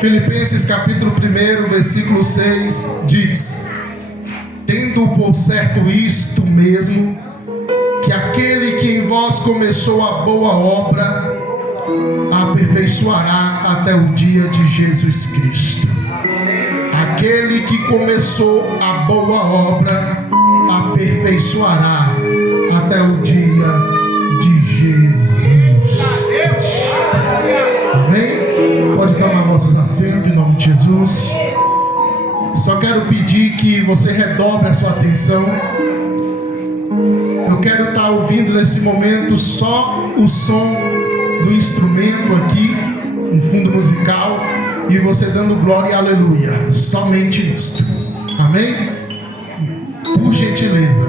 Filipenses capítulo 1, versículo 6 diz: tendo por certo isto mesmo, que aquele que em vós começou a boa obra aperfeiçoará até o dia de Jesus Cristo. Aquele que começou a boa obra aperfeiçoará até o dia de Jesus. Amém? Pode tomar vossos assentos em nome de Jesus. Só quero pedir que você redobre a sua atenção. Eu quero estar ouvindo nesse momento só o som do instrumento aqui, um fundo musical, e você dando glória e aleluia. Somente isto. Amém? Por gentileza,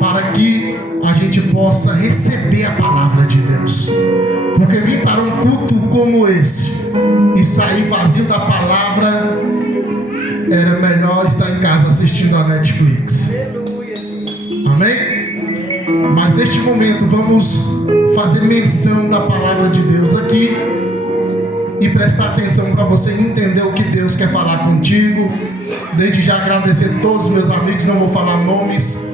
para que a gente possa receber a palavra de Deus. Porque vir para um culto como esse e sair vazio da palavra, era melhor estar em casa assistindo a Netflix. Amém? Mas neste momento vamos fazer menção da palavra de Deus aqui e prestar atenção para você entender o que Deus quer falar contigo. Desde já agradecer a todos os meus amigos, não vou falar nomes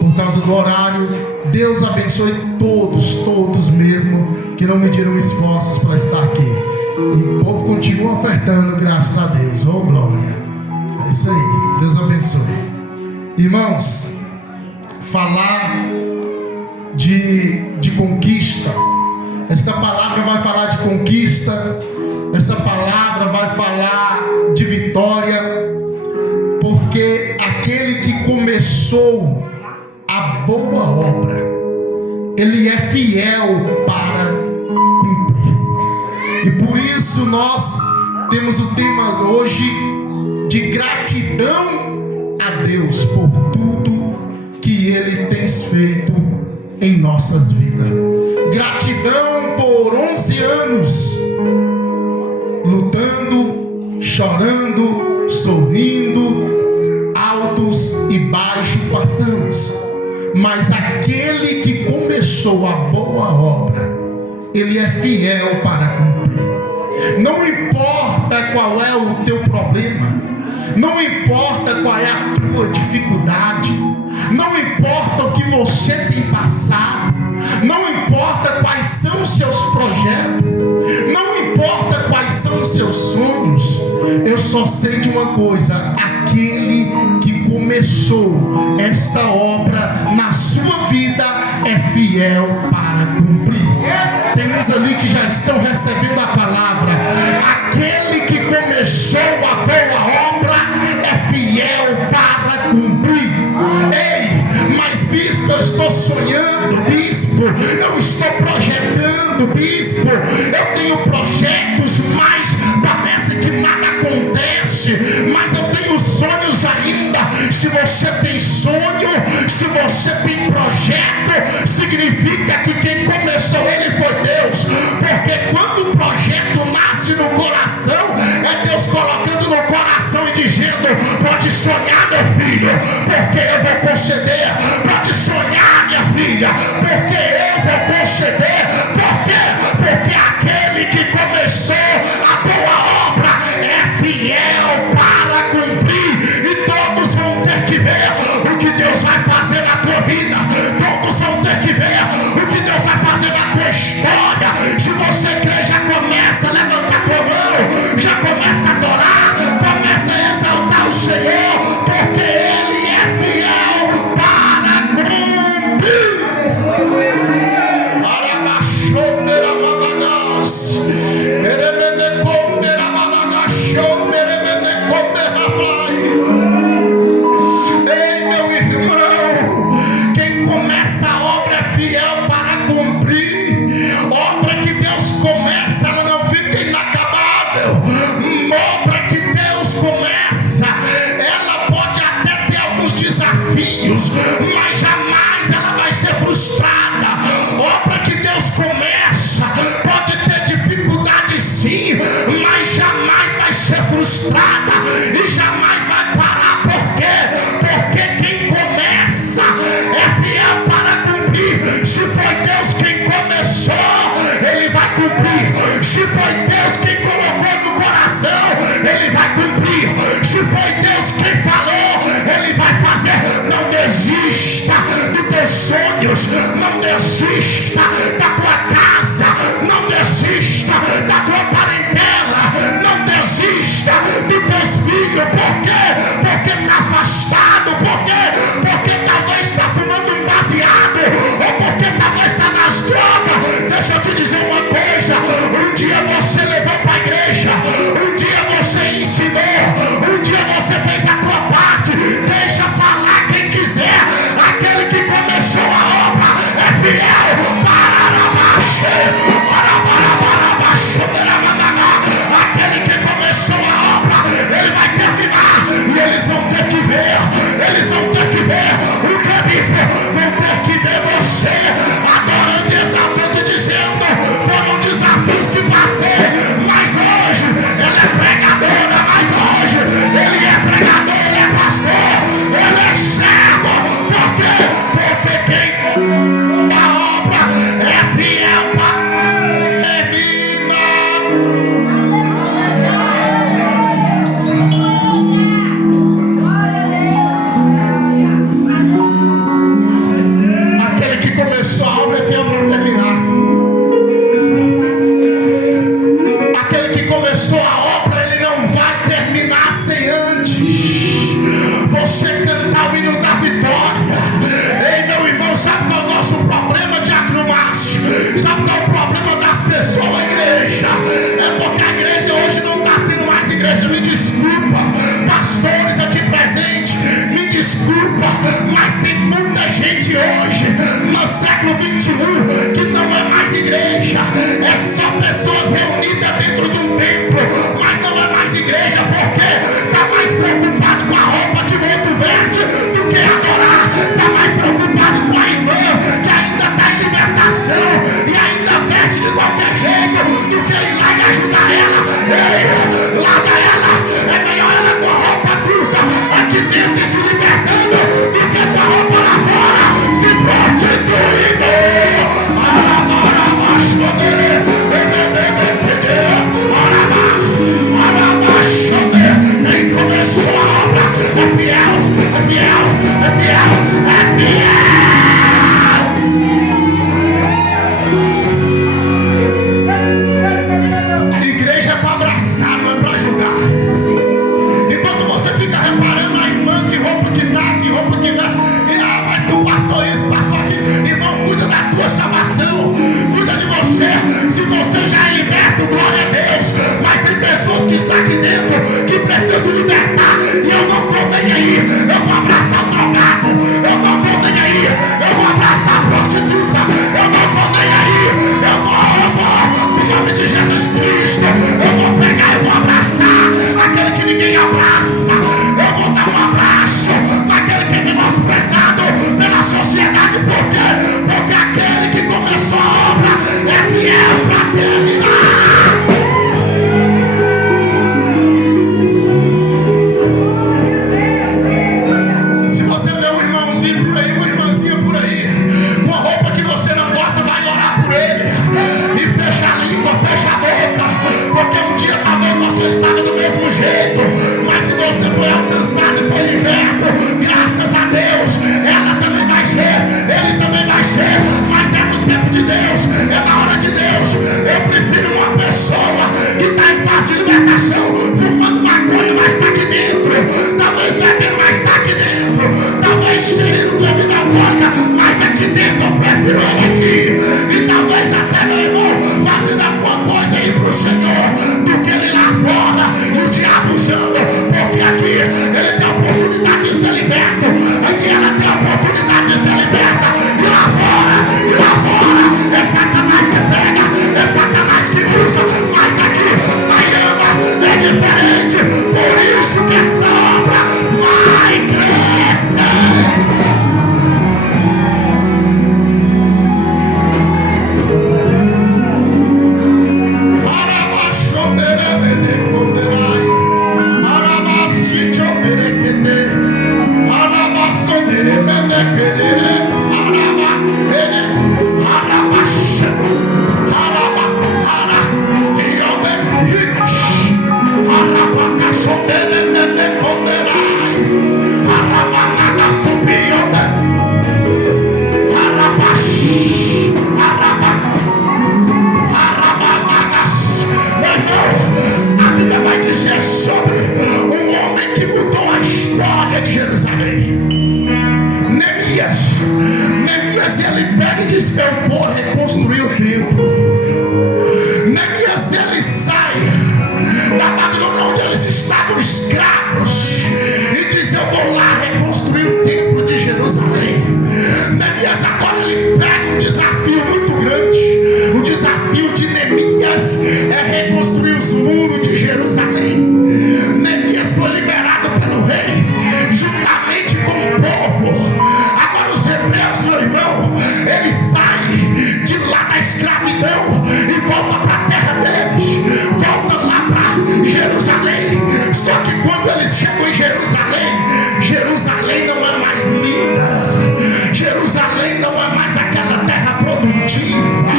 por causa do horário. Deus abençoe todos mesmo, que não mediram esforços para estar aqui. E o povo continua ofertando, graças a Deus. Oh glória! É isso aí, Deus abençoe. Irmãos, falar de conquista, esta palavra vai falar de conquista, essa palavra vai falar de vitória, porque aquele que começou a boa obra, ele é fiel para cumprir. E por isso nós temos o tema hoje de gratidão a Deus por tudo que Ele tem feito em nossas vidas. Gratidão por 11 anos lutando, chorando, sorrindo, altos e baixos passamos. Mas aquele que começou a boa obra, ele é fiel para cumprir. Não importa qual é o teu problema, não importa qual é a tua dificuldade, não importa o que você tem passado, não importa quais são os seus projetos, não importa quais são os seus sonhos. Eu só sei de uma coisa: aquele que começou esta obra na sua vida é fiel para cumprir. Temos ali que já estão recebendo a palavra. Aquele que começou a boa obra é fiel para cumprir. Ei, mas bispo, eu estou sonhando, bispo, eu estou projetando, bispo, eu tenho projetos, mas parece que nada acontece. Mas eu tenho sonhos ainda. Se você tem sonho, se você tem projeto, significa que quem começou ele foi Deus. Porque quando o projeto nasce no coração, é Deus colocando no coração e dizendo: pode sonhar, meu filho, porque eu vou conceder. Pode sonhar, minha filha, porque eu vou conceder. Por quê? Porque aquele que começou a boa obra é fiel para cumprir. E todos vão ter que ver o que Deus vai fazer na tua vida. Todos vão ter que ver o que Deus vai fazer na tua história. Se você crê, já começa a levantar tua mão, já começa a adorar, começa a exaltar o Senhor, porque Ele é fiel para cumprir. desista da tua casa, não desista da tua parentela, não desista dos teus filhos. Por quê? Porque está afastado. Por quê? Porque talvez está fumando um baseado, ou porque talvez está nas drogas. Deixa eu te dizer uma coisa: um dia você levou para a igreja, um dia você ensinou, um dia você fez a tua parte. Deixa falar quem quiser, aquele que começou a obra é fiel. Aquele que começou a obra, ele vai terminar, e eles vão ter que ver, eles vão ter que ver o que, bispo? Vão ter que ver você adorando e exaltando e dizendo: foram desafios que passei, mas hoje ela é pregadora, mas hoje ele é pregador, ele é pastor, ele é servo. Por quê? Porque quem da obra é fiel para terminar. Aquele que começou a obra é fiel para terminar. Aquele que começou a obra, ele não vai terminar sem antes você cantar o hino da vitória. Ei, meu irmão, sabe qual é o nosso problema, Diácono Márcio? Sabe qual é o problema das pessoas, igreja? É porque a igreja hoje não está sendo mais igreja. Me desculpa, pastores aqui presentes, me desculpa, mas tem muita gente hoje, no século 21, que não é mais igreja. É só pessoas reunidas dentro de um templo, mas não é mais igreja. Porque está mais preocupado com a roupa que o outro veste do que adorar. Está mais preocupado com a irmã que ainda está em libertação e ainda veste de qualquer jeito, do que ir lá e ajudar ela. Ei, larga ela, é melhor ela com a roupa curta aqui dentro e se libertando, do que com a roupa lá fora se prostituindo. Quem começou a obra é fiel, é fiel, é fiel, é fiel. Igreja é para abraçar, não é para julgar. Enquanto você fica reparando a irmã, que roupa que dá, que roupa que dá, e mas o pastor isso, pastor aquilo, irmão, cuida da tua salvação, cuida de você. Se você já é liberto, glória a Deus. Mas tem pessoas que estão aqui dentro que precisam se libertar, e eu não estou nem aí. Eu vou abraçar o drogado, eu não estou nem aí. Eu vou abraçar a prostituta, eu não estou nem aí. Eu vou, em nome de Jesus Cristo, eu vou pegar, eu vou abraçar aquele que ninguém abraça. Eu vou dar um abraço naquele que é menosprezado pela sociedade. Por quê? Porque aquele que começou a obra é fiel para terminar. Se você vê um irmãozinho por aí, uma irmãzinha por aí, com a roupa que você não gosta, vai orar por ele e fecha a língua, fecha a boca, porque um dia talvez você estava do mesmo jeito, mas se você foi alcançado e foi liberto, graças a Deus, ela também vai ser, ele também vai ser. Mas é no tempo de Deus, é na hora de Deus. Eu prefiro uma pessoa que está em fase de libertação, fumando maconha, mas está aqui dentro, talvez bebendo, mas está aqui dentro, talvez ingerindo bebida alcoólica, mas aqui dentro. Eu prefiro ele aqui, e talvez até, meu irmão, fazendo alguma coisa aí para o Senhor, do que ele lá fora e o diabo usando. Porque aqui ele tem a oportunidade de ser liberto, aqui ela tem a oportunidade de ser liberta, e lá fora é Satanás que pega, é Satanás que usa. Mas aqui Miami é diferente, por isso que esta obra vai crescer. multidão e volta para a terra deles, volta lá para Jerusalém. Só que quando eles chegam em Jerusalém, Jerusalém não é mais linda, Jerusalém não é mais aquela terra produtiva.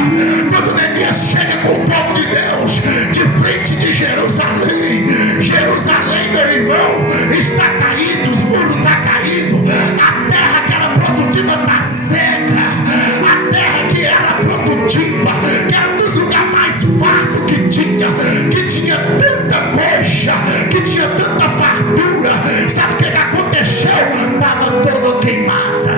Quando Neemias chega com o povo de Deus de frente de Jerusalém, Jerusalém, meu irmão, está caído, os muros estão caídos, a terra que era produtiva está seca, a terra que era produtiva, que era um dos lugares mais fartos que tinha tanta coxa, que tinha tanta fartura, sabe o que aconteceu? Estava toda queimada.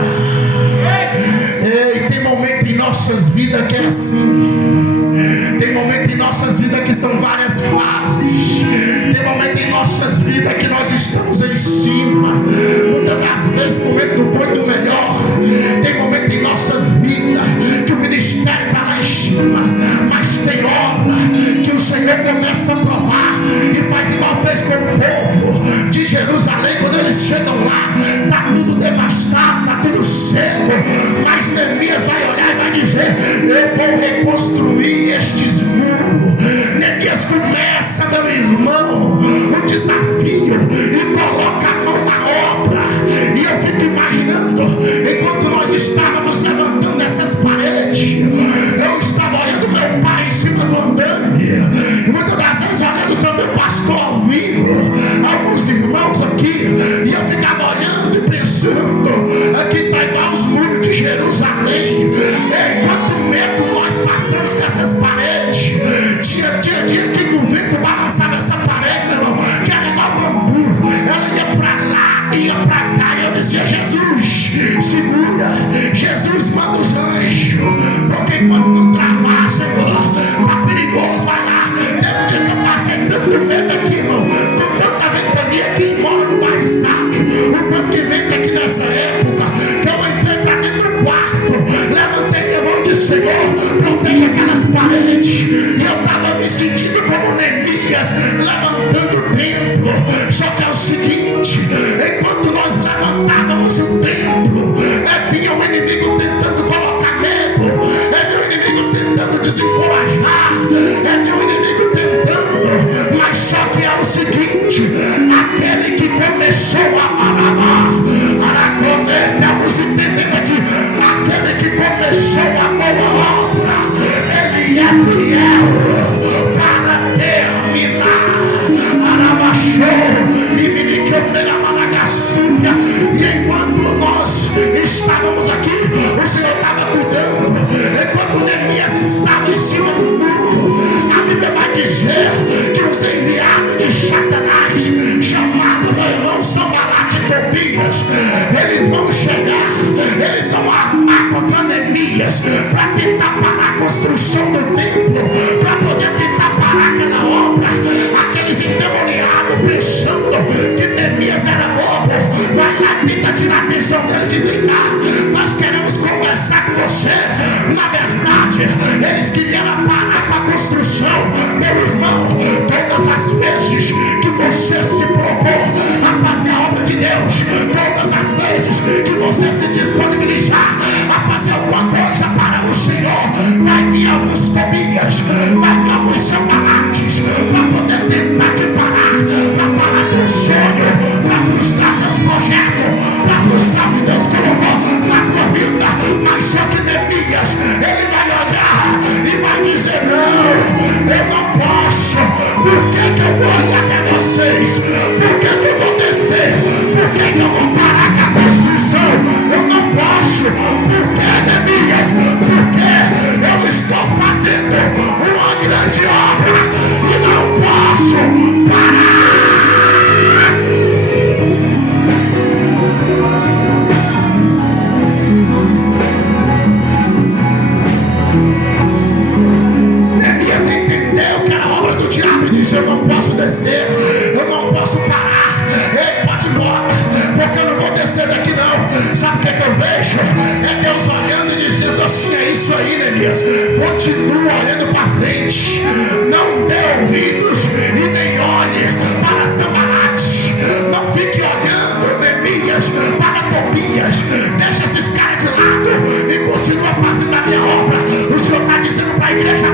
Ei, tem momento em nossas vidas que é assim, tem momento em nossas vidas que são várias fases, tem momento em nossas vidas que nós estamos em cima, muitas das vezes comendo do bom e do melhor. Tem momento em nossas vidas que o ministério está lá em cima, mas tem hora que o Senhor começa a provar e faz igual fez com o povo de Jerusalém. Quando eles chegam lá, está tudo devastado, está tudo seco, mas Neemias vai olhar e vai dizer: eu vou reconstruir estes muros. Neemias começa, meu irmão, o desafio e coloca a mão na obra. E eu fico imaginando, enquanto nós estávamos levantando essas paredes, eu estava olhando meu pai em cima do andame, e muitas das vezes olhando também o pastor Alvino, alguns irmãos aqui, e eu ficava olhando e pensando: aqui está igual os muros de Jerusalém. Quanto medo nós passamos com essas paredes. Tinha dia aqui que o vento balançava essa parede, meu irmão, que era igual bambu, ela ia para lá, ia para cá, e eu dizia: Jesus, segura, Jesus, manda os anjos, porque quando não travar, Senhor, tá perigoso, vai lá. Teve um dia que eu passei tanto medo aqui, irmão, com tanta ventania. Quem mora no bairro sabe o quanto que venta aqui nessa época, que eu entrei para dentro do quarto, levantei minha mão e disse: Senhor, proteja aquelas paredes. E eu estava me sentindo como Neemias, levantando o templo. Só que é o seguinte, enquanto nós levantávamos o templo, vinha o inimigo tentando colocar medo, vinha o inimigo tentando desencorajar, vinha o inimigo tentando, mas só que é o seguinte, aquele que começou estamos entendendo aqui, aquele que começou a boa obra, ele é fiel para terminar. E enquanto nós estávamos aqui, o Senhor estava cuidando. Enquanto Neemias estava em cima do muro, a Bíblia vai dizer que os enviados de Satanás, chamados, meu irmão, Sanbalat e Tobias, eles vão chegar, eles vão armar contra Neemias para tentar parar a construção do templo, para poder tentar parar aquela obra. Aqueles endemoniados pensando que Neemias era bobo, vai lá e tenta tirar a atenção dele e dizem: nós queremos conversar com você. Na verdade, eles queriam parar com a construção. Meu irmão, todas as vezes que você se propor a fazer a obra de Deus, todas as vezes que você se disponibilizar a fazer alguma coisa para o Senhor, vai vir alguns Tobias, vai vir alguns Sanbalates para poder tentar te parar, para parar teu sonho, para frustrar seus projetos, para frustrar o que Deus colocou na tua vida. Mas só que Neemias, ele vai olhar e vai dizer: não, eu não posso. Por que eu vou ir até vocês? Por que eu vou descer? Por que eu vou parar com a construção? Eu não posso. Por que, Neemias? Porque eu estou fazendo uma grande obra e não posso parar. Neemias entendeu que era a obra do diabo e disse: eu não posso descer, eu não posso parar. Ei, pode ir embora, porque eu não vou descer daqui não. Sabe o que eu vejo? É Deus olhando e dizendo assim: é isso aí, Neemias, continua olhando para frente, não dê ouvidos e nem olhe para Sanbalat, não fique olhando, Neemias, para Tobias. Deixa esses caras de lado e continua fazendo a minha obra. O Senhor está dizendo para a igreja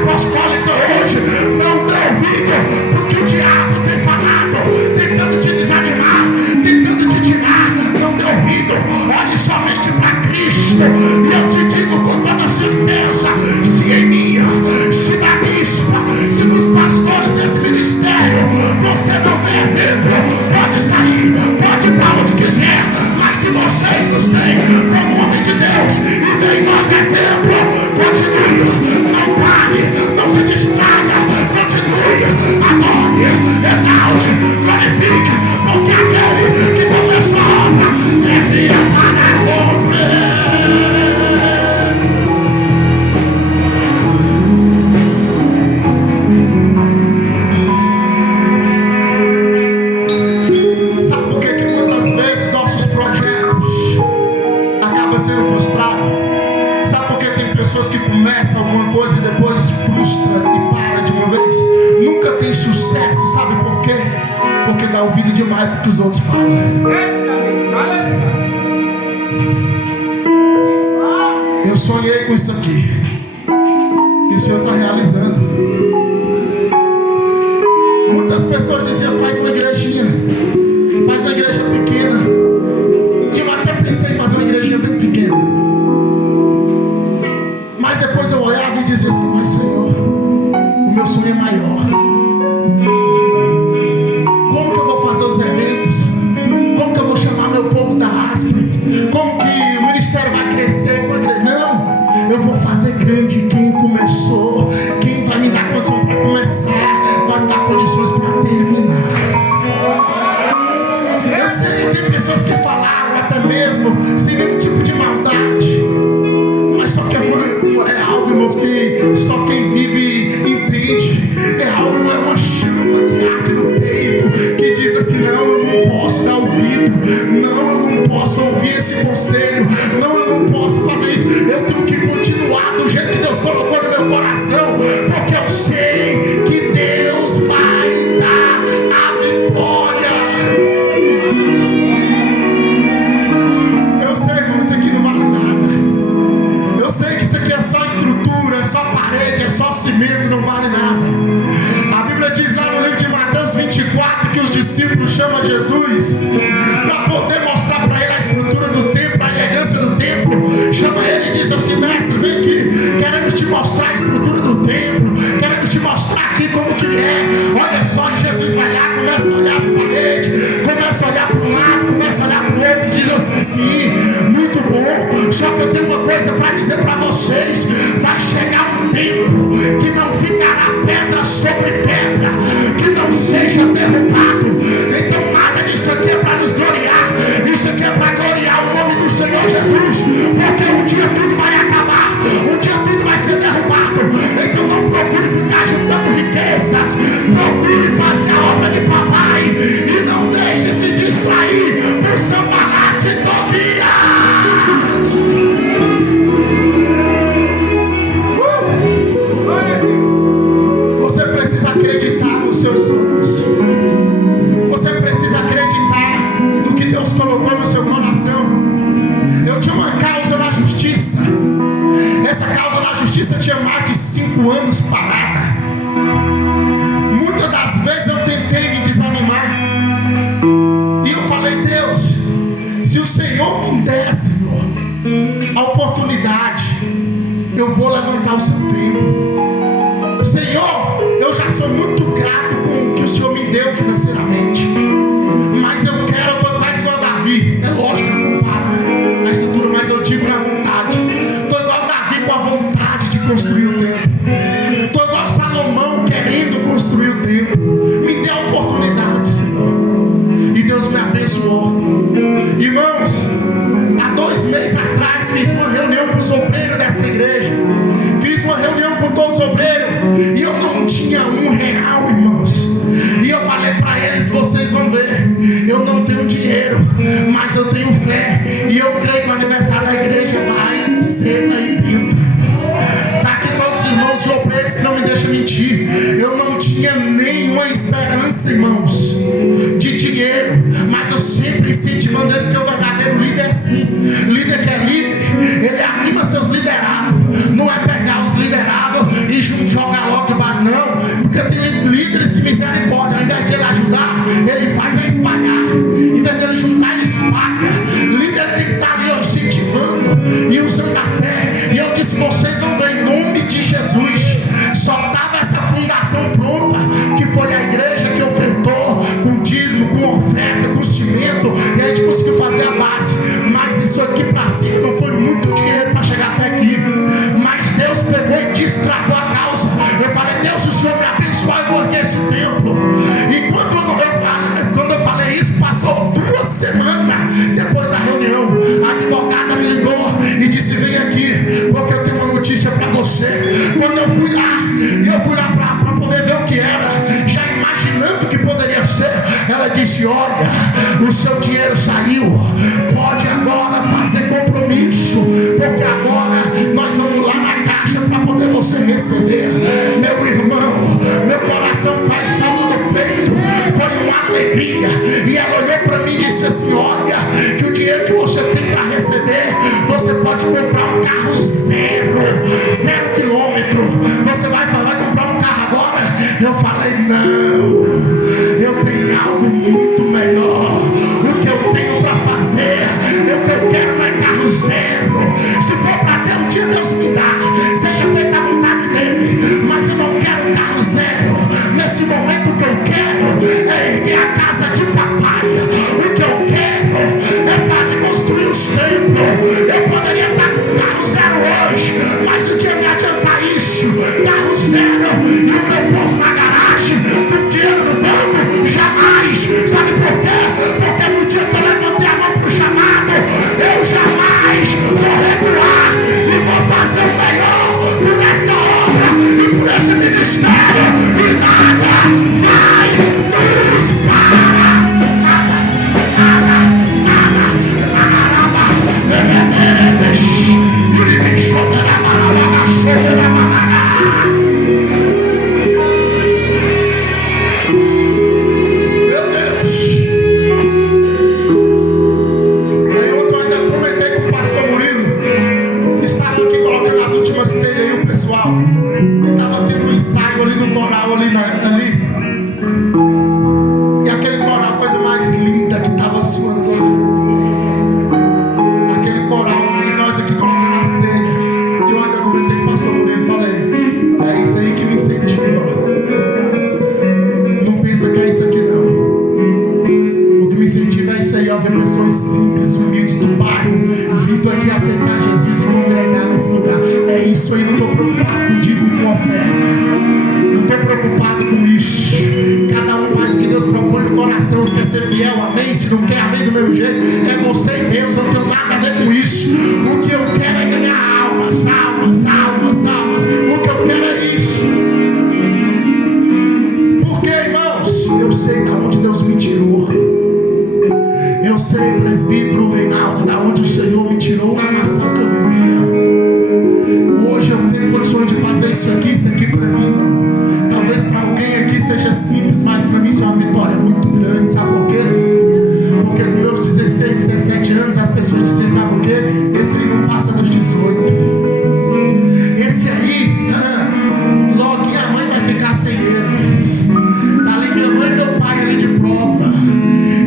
porque dá ouvido demais para o que os outros falam. Eu sonhei com isso aqui, e o Senhor está realizando. Muitas pessoas diziam: faz uma igrejinha, faz uma igreja pequena. E eu até pensei em fazer uma igrejinha bem pequena, mas depois eu olhava e dizia assim: mas Senhor, o meu sonho é maior. Como que eu vou fazer os eventos? Como que eu vou chamar meu povo da Aspen? Como que o ministério vai crescer com a igreja? Não, eu vou fazer grande. Quem começou, quem vai me dar condição para começar, vai me dar condições para terminar. Eu sei que tem pessoas que falaram até mesmo sem nenhum tipo de maldade, mas só que é algo, irmãos, que só quem vive entende. É algo, é uma chama que arde no peito, que diz assim: não, eu não posso dar ouvido, não, eu não posso ouvir esse conselho, não, eu não posso fazer isso. Eu tenho que continuar do jeito que Deus colocou no meu coração, porque eu sei que Deus vai dar a vitória. Eu sei, irmão, isso aqui não vale nada. Eu sei que isso aqui é só estrutura, é só parede, é só cimento, não vale nada. A Bíblia diz lá no livro de Mateus 24 que os discípulos chamam Jesus para poder mostrar para ele a estrutura do templo, a elegância do templo. Chama ele e diz assim: mestre, vem aqui, queremos te mostrar a estrutura do templo, queremos te mostrar aqui como que é. Olha só, e Jesus vai lá, começa a olhar as paredes, começa a olhar para um lado, começa a olhar para o outro, e diz assim: sim, muito bom, só que eu tenho uma coisa para dizer para vocês: vai chegar um tempo que não ficará pedra sobre pedra, que não seja derrubado. Então nada disso aqui é para nos gloriar, isso aqui é para gloriar o nome do Senhor Jesus, porque um dia tudo vai acabar, um dia tudo vai ser derrubado. Então não procure ficar juntando riquezas, procure fazer a obra de papai e não deixe se distrair por Sambalate e Tobias. Você precisa acreditar nos seus sonhos. Você precisa acreditar no que Deus colocou no seu coração. Eu tinha uma causa na justiça. Essa causa na justiça tinha mais de 5 anos parada. Muitas das vezes eu tentei me desanimar, e eu falei: Deus, se o Senhor me der, Senhor, a oportunidade, eu vou levantar o seu templo. Senhor, eu já sou muito grato com o que o Senhor me deu financeiramente, mas eu quero, estou quase igual Davi. É lógico que não compara, né, a estrutura, mas eu digo na vontade. Estou igual Davi com a vontade de construir o templo. Estou igual Salomão querendo construir o templo. Me dê a oportunidade, Senhor. E Deus me abençoou. Irmãos, há 2 meses atrás fiz uma reunião com os obreiros desta igreja. Fiz uma reunião com todos os obreiros, e eu não tinha R$1, irmãos. E eu falei para eles: vocês vão ver, eu não tenho dinheiro, mas eu tenho fé, e eu creio que o aniversário da igreja vai ser aí dentro. Está aqui todos os irmãos obreiros que não me deixam mentir. Eu não tinha nenhuma esperança, irmãos, de dinheiro, mas eu sempre incentivando eles, porque o verdadeiro líder é assim. Líder que é líder, ele anima seus liderados. Não é pegar os liderados e jogar logo de baixo, não, porque tem líderes que misericórdia, ao invés de ele ajudar, ele faz a espalhar. Em vez de ele juntar, ele espalha. Líder tem que estar ali incentivando e usando a fé. E eu disse: vocês vão ver, em nome de Jesus. Só estava essa fundação pronta, que foi a igreja que ofertou com dízimo, com oferta, com cimento, e a gente conseguiu fazer a base. Mas isso aqui para cima não foi muito dinheiro para chegar até aqui. Mas Deus pegou e destravou a causa. Eu falei: Deus, o Você vai comprar um carro agora? Eu falei, não, eu tenho algo muito melhor. O que eu tenho para fazer, o que eu quero não é carro zero. Se for para ter um dia, Deus me dá, seja feita a vontade dele, mas eu não quero carro zero. Nesse momento o que eu quero é erguer a casa de papai. O que eu quero é para construir os templos. Eu poderia estar com carro zero hoje, mas o que me adianta isso? Carro zero e o meu povo na garagem com dinheiro no banco? Jamais. Sabe por quê? Porque no dia que eu levantei a mão para o chamado, eu jamais vou recuar e vou fazer o melhor por essa obra e por esse ministério, e nada vai nos parar. Meu Deus. Aí ontem eu ainda comentei com o pastor Murilo. Estavam aqui colocando as últimas telhas aí, o pessoal. Estava tendo um ensaio ali no coral ali. E aquele coral, a coisa mais linda que estava suando. Aquele coral e nós aqui colocando as telhas. E eu ainda comentei com o pastor Murilo e falei, é isso aí que me incentiva. Não pensa que é isso aqui não. O que me incentiva é isso aí, ó, ver pessoas simples, humildes do bairro vindo aqui aceitar Jesus e congregar nesse lugar. É isso aí, não estou preocupado com dízimo e com oferta. Não estou preocupado com isso. Cada um faz o que Deus propõe no coração. Se quer ser fiel, amém. Se não quer, amém do mesmo jeito. É você e Deus, eu não tenho nada a ver com isso. O que eu quero é ganhar almas. O que eu quero é isso. Porque, irmãos, eu sei de onde Deus me tirou. Eu sei, presbítero Reinaldo, da onde o Senhor me tirou da nação que eu vivia. Hoje eu tenho condições de fazer isso aqui para mim, irmão. Talvez para alguém aqui seja simples, mas para mim isso é uma vitória muito grande. Sabe por quê? Porque com meus 16, 17 anos as pessoas dizem, sabe por quê? Esse aí não passa dos 18. Esse aí, logo a mãe vai ficar sem ele. Tá ali minha mãe e meu pai ali de prova.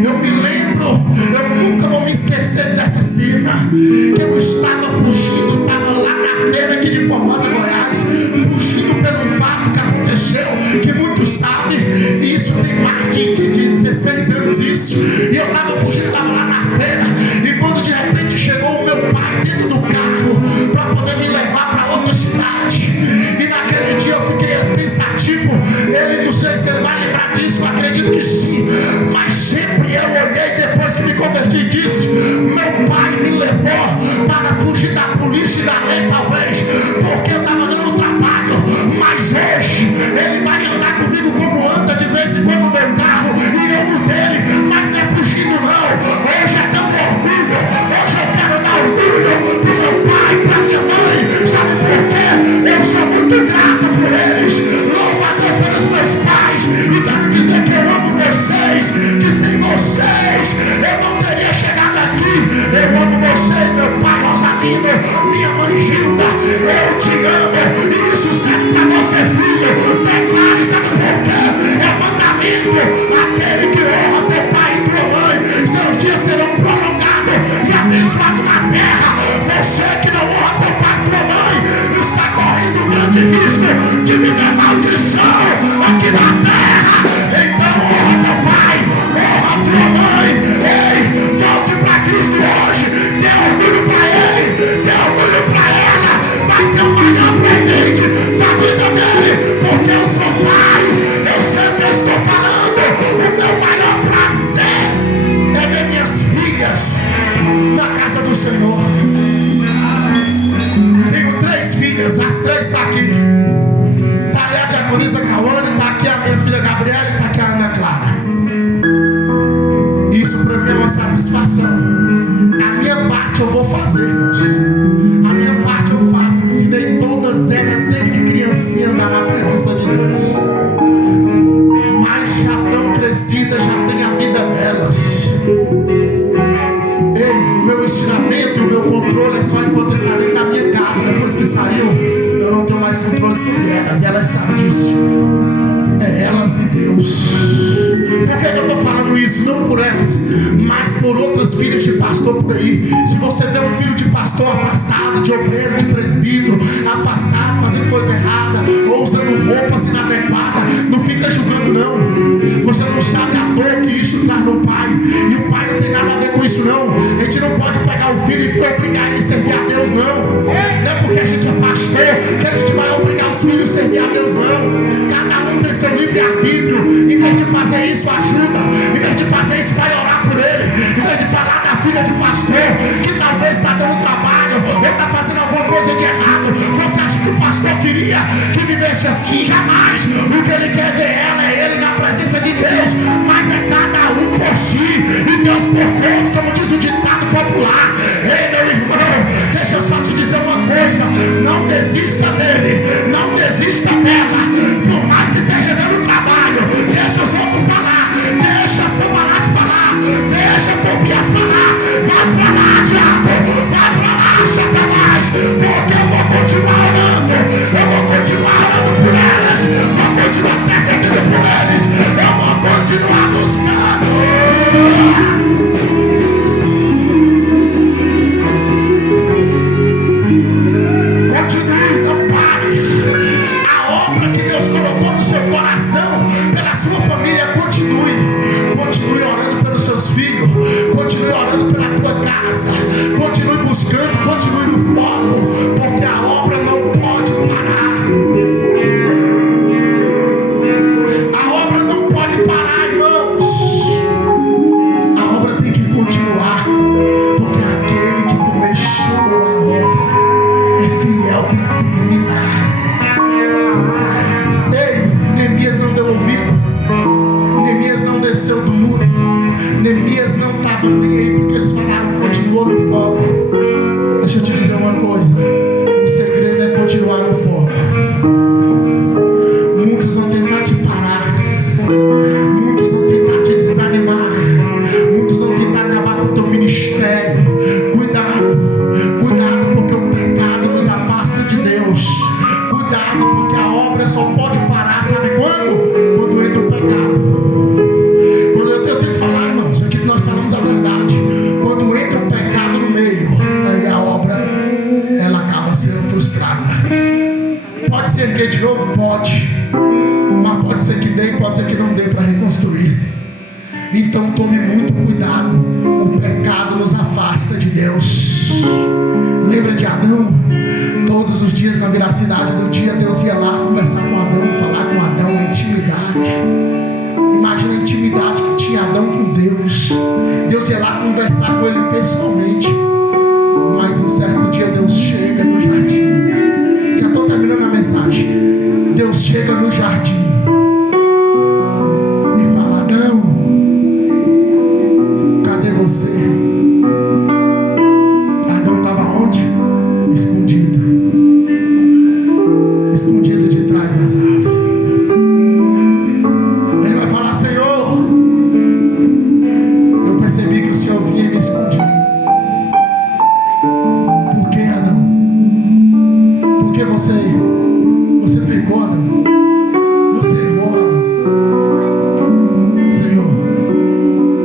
Eu me lembro, eu nunca vou me esquecer dessa cena. Que eu estava fugindo, estava lá na feira aqui de Formosa, Goiás, fugindo pelo fato que aconteceu, que muitos sabem. Isso tem mais de 16 anos isso. E eu estava fugindo, estava lá na feira. E quando de repente chegou o meu pai dentro do carro para poder me levar para outra cidade. E naquele dia eu fiquei pensativo. Ele, não sei se ele vai lembrar disso, eu acredito que sim. Mas sempre eu olhei depois que me converti e disse: meu pai me levou para fugir da polícia e da lei, talvez, porque eu estava dando trabalho. Mas hoje ele vai andar comigo como anda de vez em quando no meu carro e eu no dele. Mas não é fugindo não. Hoje é dando orgulho. Hoje eu quero dar orgulho pro meu pai, pra minha mãe. Sabe por quê? Eu sou muito grato por eles. Louvo a Deus pelos meus pais. E quero dizer que eu amo vocês, que sem vocês eu não teria chegado aqui. Eu amo você, meu pai Rosalino, minha mãe Gilda. Eu te amo. E isso serve para você, filho. Declare, sabe por quê? É mandamento. Aquele que honra teu pai e tua mãe, seus dias serão prolongados e abençoados na terra. Você que não honra teu pai e tua mãe está correndo um grande risco de viver maldição aqui na terra. Então honra teu pai, honra tua mãe. Ei, volte para Cristo hoje. Dê orgulho para ele, dê orgulho para ela. Vai ser o maior presente da vida dele, porque eu sou pai. Eu sei o que eu estou falando. O meu maior prazer é ver minhas filhas na casa do Senhor. Tenho 3 filhas, as 3 estão aqui. Está ali a diaconisa Cauane, está aqui a minha filha Gabriela e está aqui a Ana Clara. Isso para mim é uma satisfação. A minha parte eu vou fazer, irmãos. A minha parte eu faço. Ensinei todas elas desde criancinha a andar na presença de Deus. Mas já estão crescidas, já tem a vida delas. Ei, o meu ensinamento, o meu controle é só enquanto está dentro da minha casa. Depois que saiu, eu não tenho mais controle sobre sobre elas, e elas sabem disso. É elas e Deus. Por que eu estou falando isso? Não por elas, mas por outras filhas de pastor por aí. Se você vê um filho de pastor afastado, de obreiro, de presbítero, afastado, fazendo coisa errada, ou usando roupas inadequadas, não fica julgando não. Você não sabe a dor que isso traz no pai, e o pai não tem nada a ver com isso não. A gente não pode pegar o filho e obrigar ele a servir a Deus não. Não é porque a gente é pastor que a gente vai obrigar os filhos a servir a Deus não. Cada um tem seu livre-arbítrio. Em vez de fazer isso, ajuda. Em vez de fazer isso, vai orar por ele. Em vez de falar da filha de pastor que talvez está dando trabalho ou está fazendo alguma coisa de errado, você acha que o pastor queria que vivesse assim? Jamais. O que ele quer ver ela é ele na presença de Deus. Mas é cada um por si e Deus por todos, como diz o ditado popular. Ei, meu irmão, deixa eu só te dizer uma coisa: não desista dele, não desista dela. Por mais que esteja dando trabalho, deixa os outros falar, deixa Sambalate falar, deixa Tobias falar. Vai pra lá, diabo, vai pra lá, Satanás, porque eu vou continuar orando, eu vou continuar orando por elas, vou continuar perseguindo por eles, eu vou continuar buscando. Continue, não pare. A obra que Deus colocou no seu coração, pela sua família, continue orando pelos seus filhos, continue orando pela tua casa, continue buscando, continue no foco, porque a obra não pode parar. A obra não pode parar, irmãos. A obra tem que continuar, porque aquele que começou a obra é fiel para terminar. Ei, Neemias não deu ouvido, Neemias não desceu do muro, Neemias não estava nem aí porque eles falaram, continuou no foco. Deixa eu te dizer uma coisa: o segredo é continuar no foco. Muitos vão tentar te parar, muitos vão tentar te desanimar, muitos vão tentar acabar com o teu ministério. Cuidado, porque o pecado nos afasta de Deus. Cuidado, porque a obra só pode parar, sabe quando? Quando entra o pecado. Quando eu tenho que falar, irmãos, aqui nós falamos a verdade. Quando entra o pecado no meio, aí a obra, ela acaba sendo frustrada. Pode se erguer de novo? Pode. Mas pode ser que dê, pode ser que não dê para reconstruir. Então tome muito cuidado. O pecado nos afasta de Deus. Lembra de Adão? Todos os dias na veracidade do dia, Deus ia lá conversar com Adão, falar com Adão, intimidade. Imagina a intimidade que tinha Adão com Deus. Deus ia lá conversar com ele pessoalmente. Mas um certo dia Deus chega no jardim. Já estou terminando a mensagem. Deus chega no jardim e fala: Adão, cadê você? Adão estava onde? Escondido de trás das árvores. Ele vai falar: Senhor, eu percebi que o Senhor vinha e me escondia. Por que, Adão? Porque você pecou, Adão. Você errou, Adão. Senhor,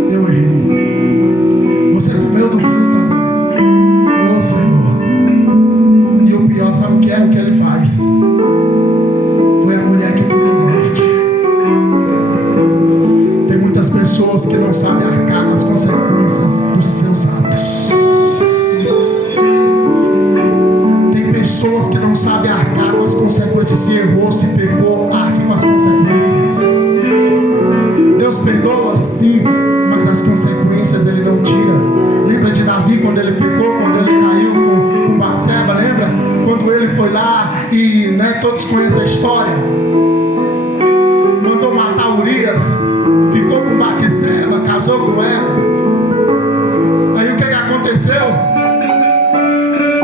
eu errei. Você comeu do fruto, Adão. Oh, Senhor. E o pior, sabe o que é? O que ele faz? Foi a mulher que tu me deste. Tem muitas pessoas que não sabem arcar com as consequências dos seus atos. Tem pessoas que não sabem arcar com as consequências. Se errou, se pecou, arque com as consequências. Deus perdoa, sim, mas as consequências ele não tira. Lembra de Davi quando ele pecou, quando ele caiu com Batseba? Lembra? Quando ele foi lá e todos conhecem a história, mandou matar Urias, ficou com Batseba, casou com ela. Aí o que aconteceu?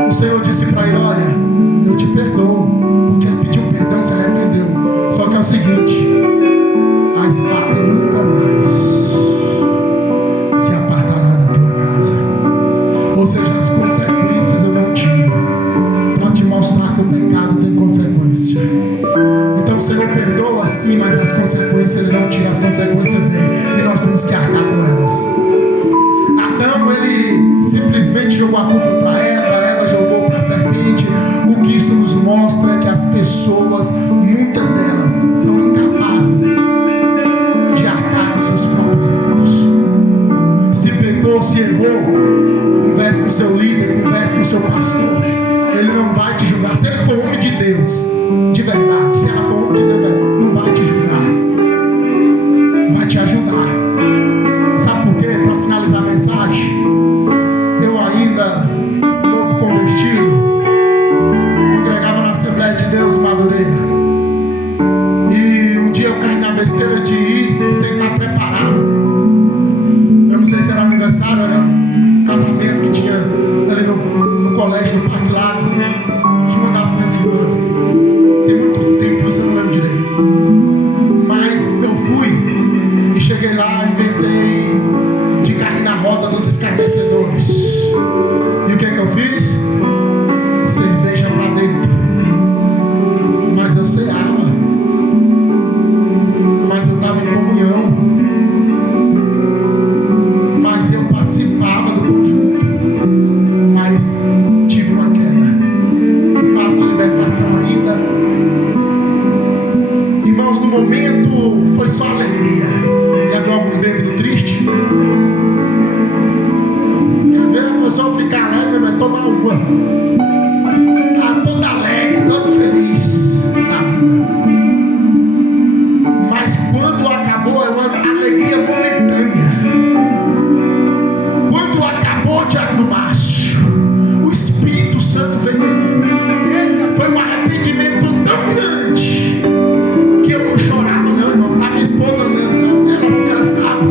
O Senhor disse para ele: olha, eu te perdoo, porque ele pediu perdão, se arrependeu. Só que é o seguinte: a espada nunca mais se apartará da tua casa. Ou seja, as consequências eu não tiro, para te mostrar que o pecado tem consequência. sim, mas as consequências Ele não tira, as consequências vêm e nós temos que arcar com elas. Adão, ele simplesmente jogou a culpa para Eva jogou para a serpente. O que isso nos mostra é que as pessoas, muitas delas, são incapazes de arcar com seus próprios atos. Se pecou, se errou, converse com o seu líder, converse com o seu pastor. Ele não vai te julgar. Se ele for homem de Deus, de verdade, se ela for homem de Deus, não vai te julgar, vai te ajudar. Sabe por quê? Para finalizar a mensagem, eu ainda, novo convertido, congregava na Assembleia de Deus Madureira, e um dia eu caí na besteira de ir sem estar preparado. Eu não sei se era aniversário, era um casamento que tinha ali no colégio, no Parque Lago, de uma das minhas irmãs. Tem muito tempo isso, eu não lembro direito. Mas eu fui e cheguei lá, inventei de cair na roda dos escarnecedores. E o que é que eu fiz? Cerveja pra dentro. Mas eu ceava, mas eu estava em comunhão, mas eu participava do conjunto, mas tive uma queda em fase de libertação ainda. Irmãos, no momento foi só alegria. Já viu algum bêbado triste? Quer ver a pessoa ficar alegre, vai tomar uma. Tá todo alegre, todo feliz da vida. Mas quando acabou, é uma alegria momentânea. Quando acabou o diácono Márcio, o Espírito Santo veio em mim. Foi um arrependimento tão grande que eu não chorava não, irmão. A minha esposa não, ela sabe.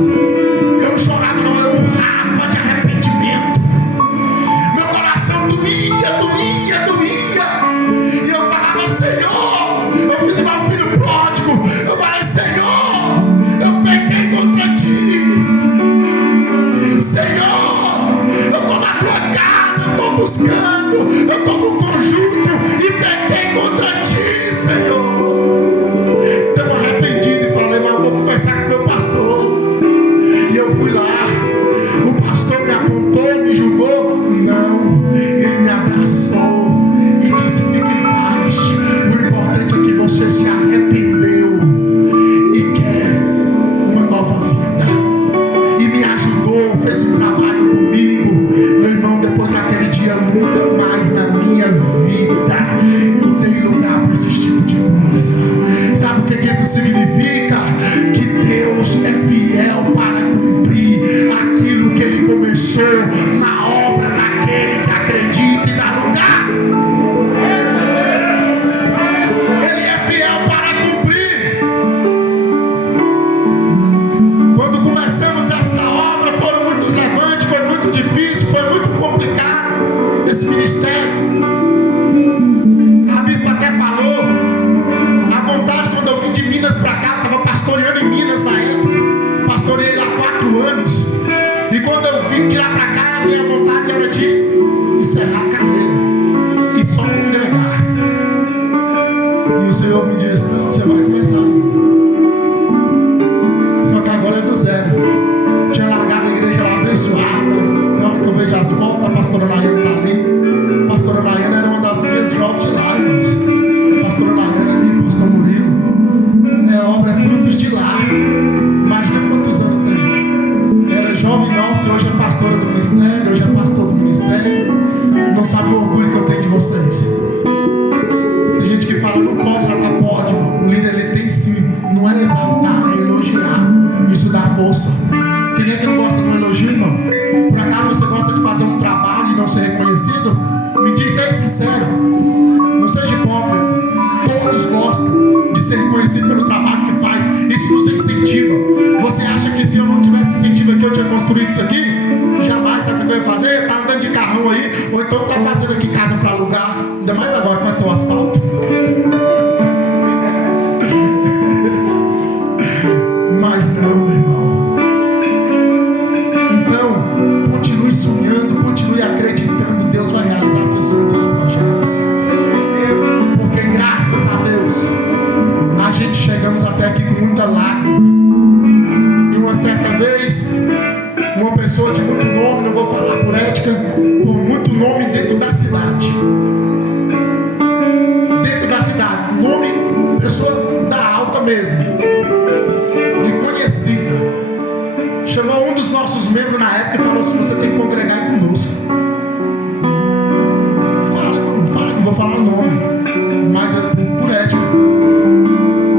Eu não chorava não, eu urrava de arrependimento. Meu coração doía. E eu falava, Senhor, eu fiz igual filho pródigo. Eu falei, Senhor, eu pequei contra ti. Senhor, eu estou na tua casa, eu estou buscando, eu estou no conjunto e pequei contra ti, Senhor. Então arrependido e falei, mas eu vou conversar com meu pastor. E eu fui lá, o pastor me apontou, me julgou? Não, ele me abraçou e disse, fique em paz. O importante é que você se arrependeu e quer uma nova vida. E me ajudou, fez um trabalho comigo. Meu irmão, depois daquele dia, nunca mais na minha vida eu dei lugar para esse tipo de coisa. Sabe o que isso significa? Que Deus é fiel para cumprir aquilo que Ele começou na obra daquele que acredita e dá lugar. Ele é fiel para cumprir. Quando começamos esta obra, foram muitos levantes, foi muito difícil, foi muito complicado esse ministério. A bispa até falou, a vontade, quando eu vim de Minas para cá, estava pastoreando em Minas na época, pastoreei lá 4 anos, e quando eu vim de lá para cá, a minha vontade era de encerrar a carreira e só congregar. E o Senhor me disse, não, você vai começar só que agora é do zero. Tinha largado a igreja lá abençoada. Na hora que eu vejo as fotos, a pastora Nayana está ali. A pastora Nayana era uma das minhas jovens de lá, irmãos. A pastora Nayana ali, pastor Murilo. É obra, é frutos de lá. Imagina quantos anos tem. Era jovem nossa, hoje é pastora do ministério, hoje é pastor do ministério. Não sabe o orgulho que eu tenho de vocês. Tem gente que fala, não pode, ela pode. O líder, ele tem sim. Não é exaltar, é elogiar. Isso dá força. Quem é que não gosta de um elogio, irmão? Por acaso você gosta de fazer um trabalho e não ser reconhecido? Me diz, seja sincero. Não seja hipócrita. Todos gostam de ser reconhecido pelo trabalho que faz. Isso nos incentiva. Você acha que se eu não tivesse incentivo aqui, eu tinha construído isso aqui? Jamais. Sabe o que eu ia fazer? Tá andando de carrão aí, ou então tá fazendo aqui casa para alugar. Ainda mais agora com o asfalto. Mas não, meu irmão. Então, continue sonhando, continue acreditando. Deus vai realizar seus sonhos, seus projetos. Porque graças a Deus, a gente chegamos até aqui com muita lágrima. E uma certa vez, uma pessoa de muito nome, não vou falar por ética, por muito nome dentro da cidade. Dentro da cidade, nome, pessoa da alta mesmo, e conhecida, chamou um dos nossos membros na época e falou assim: você tem que congregar conosco. Fala, não vou falar o nome, mas é por ética.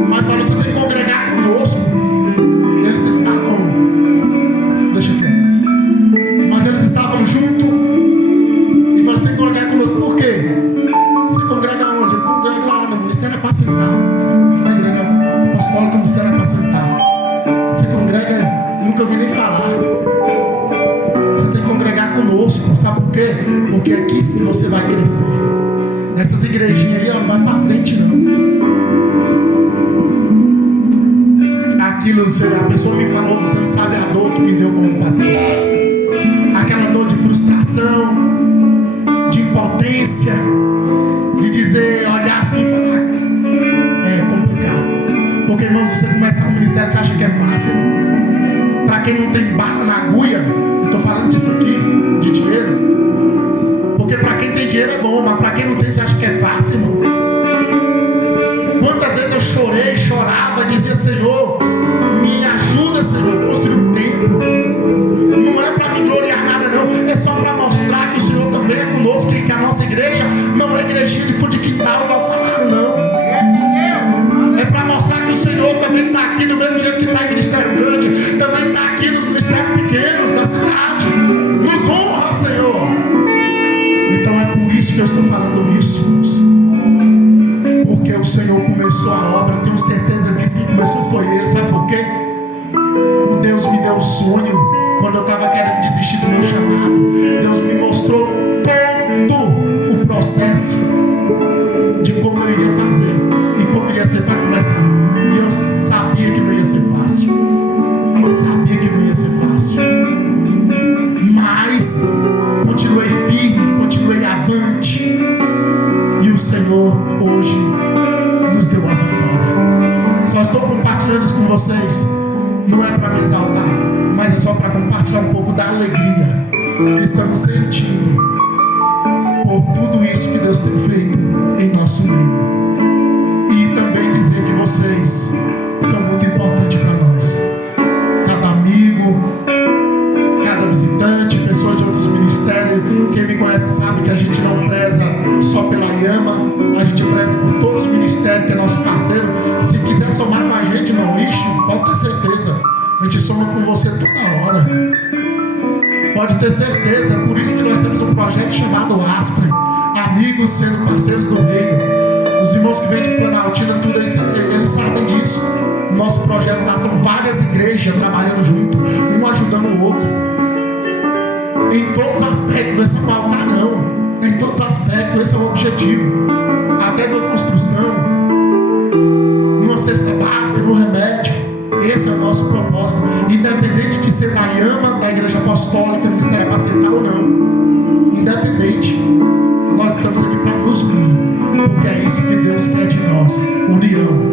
Mas falou: você tem que congregar conosco. Eles estavam, deixa quieto, mas eles estavam juntos e falou: você tem que congregar conosco. Por quê? Você congrega onde? Eu congrego lá no Ministério Apacentar, na igreja apostólica Ministério Apacentar. Você congrega, nunca ouvi nem falar. Você tem que congregar conosco. Sabe por quê? Porque aqui sim você vai crescer. Essas igrejinhas aí, ó, não vai pra frente não. Aquilo, a pessoa me falou, você não sabe a dor que me deu como pastor. Aquela dor de frustração, de impotência, de dizer, olhar assim e falar, é complicado. Porque, irmãos, você começar um ministério, você acha que é fácil. Para quem não tem bala na agulha, eu estou falando disso aqui, de dinheiro. Porque para quem tem dinheiro é bom, mas para quem não tem, você acha que é fácil, irmão? Quantas vezes eu chorei, chorava, dizia: Senhor, me ajuda, Senhor, a construir um templo. Não é para me gloriar nada não, é só para mostrar que o Senhor também é conosco, que a nossa igreja não é igrejinha de fundo de quintal, igual falaram não. É para mostrar que o Senhor também está aqui do mesmo jeito que está em ministério grande, também está aqui nos ministérios pequenos da cidade. Nos honra, Senhor. Então é por isso que eu estou falando isso, irmãos. Porque o Senhor começou a obra, tenho certeza disso, que começou foi Ele. Sabe por quê? O Deus me deu o sonho quando eu estava querendo desistir do meu chamado. Deus me mostrou todo o processo de como eu iria fazer e como iria ser para começar. E eu sabia que não ia ser fácil. Sabia que não ia ser fácil. Mas continuei firme, continuei avante. E o Senhor hoje nos deu a vitória. Só estou compartilhando isso com vocês. Não é para me exaltar, mas é só para compartilhar um pouco da alegria que estamos sentindo por tudo isso que Deus tem feito em nosso meio. E também dizer que vocês são muito importantes para nós. Cada amigo, cada visitante, pessoas de outros ministérios. Quem me conhece sabe que a gente não preza só pela IAMA, a gente preza por todos os ministérios, que é nosso parceiro. Se quiser somar com a gente, irmão, pode ter certeza, a gente soma com você toda hora. Pode ter certeza, é por isso que nós temos um projeto chamado Aspre, amigos sendo parceiros do reino. Os irmãos que vêm de Planaltina, tudo isso, eles sabem disso. Nosso projeto lá são várias igrejas trabalhando junto, um ajudando o outro. Em todos os aspectos, não é só para altar não. Em todos os aspectos, esse é o objetivo. Até na construção, numa cesta básica, no remédio. Esse é o nosso propósito. Independente de ser da IAMA, da Igreja Apostólica, Ministério Apacentar ou não. Independente. Nós estamos aqui para nos unir. Porque é isso que Deus quer de nós. União.